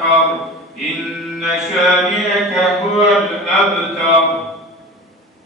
وانحر إن شانئك هو الأبتر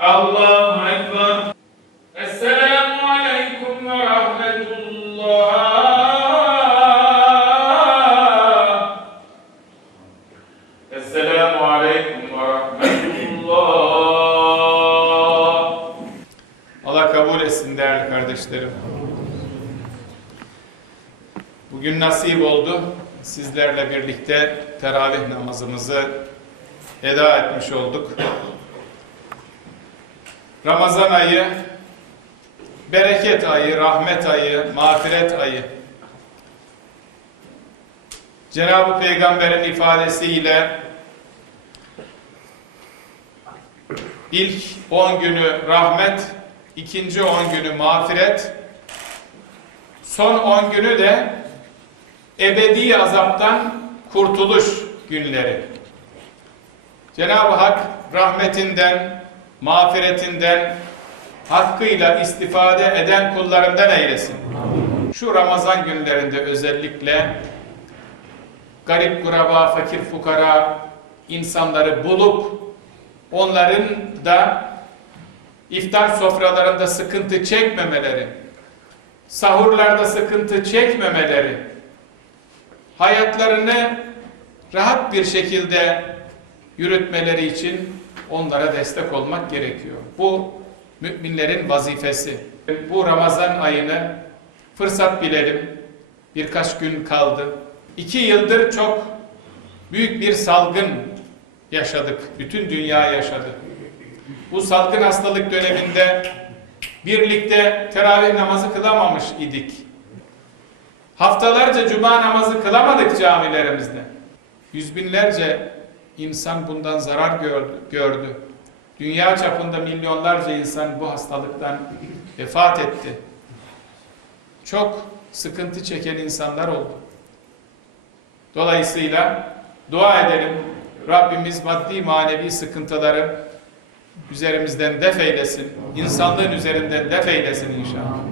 الله أكبر السلام عليكم ورحمة الله السلام عليكم ورحمة الله Allah kabul etsin değerli kardeşlerim. Bugün nasip oldu. Sizlerle birlikte teravih namazımızı eda etmiş olduk. Ramazan ayı, bereket ayı, rahmet ayı, mağfiret ayı. Cenab-ı Peygamber'in ifadesiyle ilk 10 günü rahmet, ikinci 10 günü mağfiret, son 10 günü de ebedi azaptan kurtuluş günleri. Cenab-ı Hak rahmetinden, mağfiretinden hakkıyla istifade eden kullarından eylesin. Şu Ramazan günlerinde özellikle garip kuraba, fakir fukara insanları bulup onların da iftar sofralarında sıkıntı çekmemeleri, sahurlarda sıkıntı çekmemeleri, hayatlarını rahat bir şekilde yürütmeleri için onlara destek olmak gerekiyor. Bu müminlerin vazifesi. Bu Ramazan ayını fırsat bilelim. Birkaç gün kaldı. İki yıldır çok büyük bir salgın yaşadık. Bütün dünya yaşadı. Bu salgın hastalık döneminde birlikte teravih namazı kılamamış idik. Haftalarca cuma namazı kılamadık camilerimizde. Yüz binlerce insan bundan zarar gördü. gördü. Dünya çapında milyonlarca insan bu hastalıktan vefat etti. Çok sıkıntı çeken insanlar oldu. Dolayısıyla dua edelim. Rabbimiz maddi manevi sıkıntıları üzerimizden def eylesin. İnsanlığın üzerinden def eylesin inşallah.